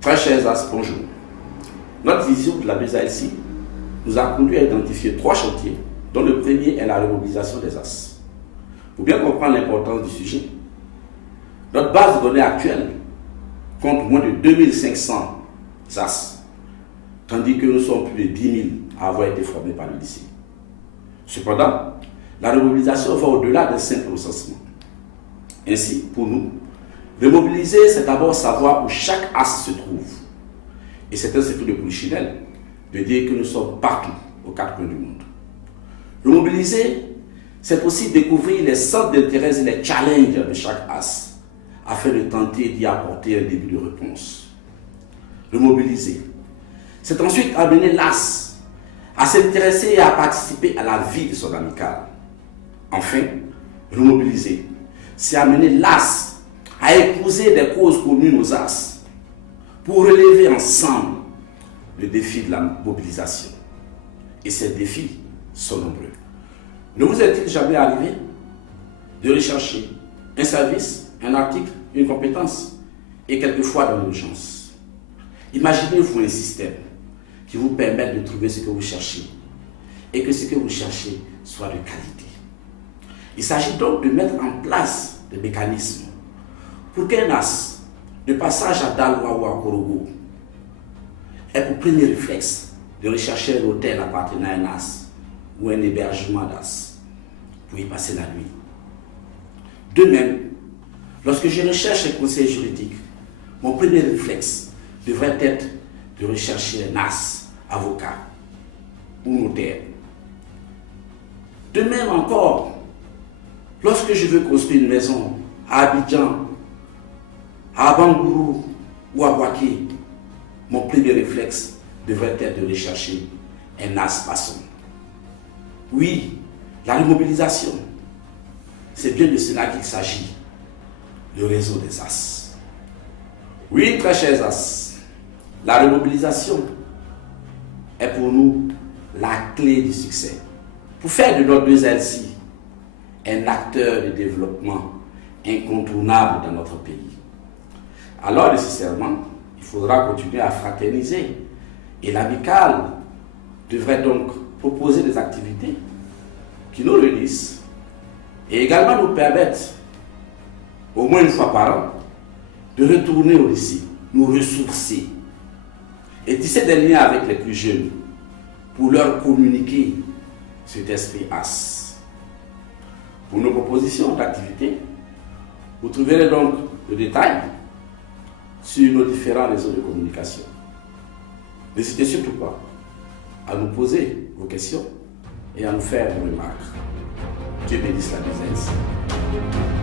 Très chers As, bonjour. Notre vision de la 2ALC nous a conduit à identifier 3 chantiers, dont le premier est la remobilisation des As. Pour bien comprendre l'importance du sujet, notre base de données actuelle compte moins de 2500 As, tandis que nous sommes plus de 10 000 à avoir été formés par le lycée. Cependant, la remobilisation va au-delà d'un simple recensement. Ainsi, pour nous, remobiliser, c'est d'abord savoir où chaque as se trouve. Et c'est un secret de Polichinelle de dire que nous sommes partout, aux 4 coins du monde. Remobiliser, c'est aussi découvrir les centres d'intérêt et les challenges de chaque as, afin de tenter d'y apporter un début de réponse. Remobiliser, c'est ensuite amener l'as à s'intéresser et à participer à la vie de son amical. Enfin, remobiliser, c'est amener l'as à épouser des causes communes aux as pour relever ensemble le défi de la mobilisation. Et ces défis sont nombreux. Ne vous est-il jamais arrivé de rechercher un service, un article, une compétence et quelquefois dans l'urgence? Imaginez-vous un système qui vous permette de trouver ce que vous cherchez et que ce que vous cherchez soit de qualité. Il s'agit donc de mettre en place des mécanismes pour qu'un as, de passage à Daloa ou à Korogo, ait pour premier réflexe de rechercher un hôtel appartenant à un as ou un hébergement d'as pour y passer la nuit. De même, lorsque je recherche un conseil juridique, mon premier réflexe devrait être de rechercher un as, avocat ou notaire. De même encore, lorsque je veux construire une maison à Abidjan, à Bangourou ou à Boaké, mon premier réflexe devrait être de rechercher un as maçon. Oui, la remobilisation, c'est bien de cela qu'il s'agit, le réseau des as. Oui, très chers as, la remobilisation est pour nous la clé du succès. Pour faire de notre 2ALC un acteur de développement incontournable dans notre pays. Alors nécessairement, il faudra continuer à fraterniser et l'amicale devrait donc proposer des activités qui nous réunissent et également nous permettent, au moins une fois par an, de retourner au lycée, nous ressourcer et tisser des liens avec les plus jeunes pour leur communiquer cet esprit as. Pour nos propositions d'activités, vous trouverez donc le détail sur nos différents réseaux de communication. N'hésitez surtout pas à nous poser vos questions et à nous faire vos remarques. Dieu bénisse la 2ALC.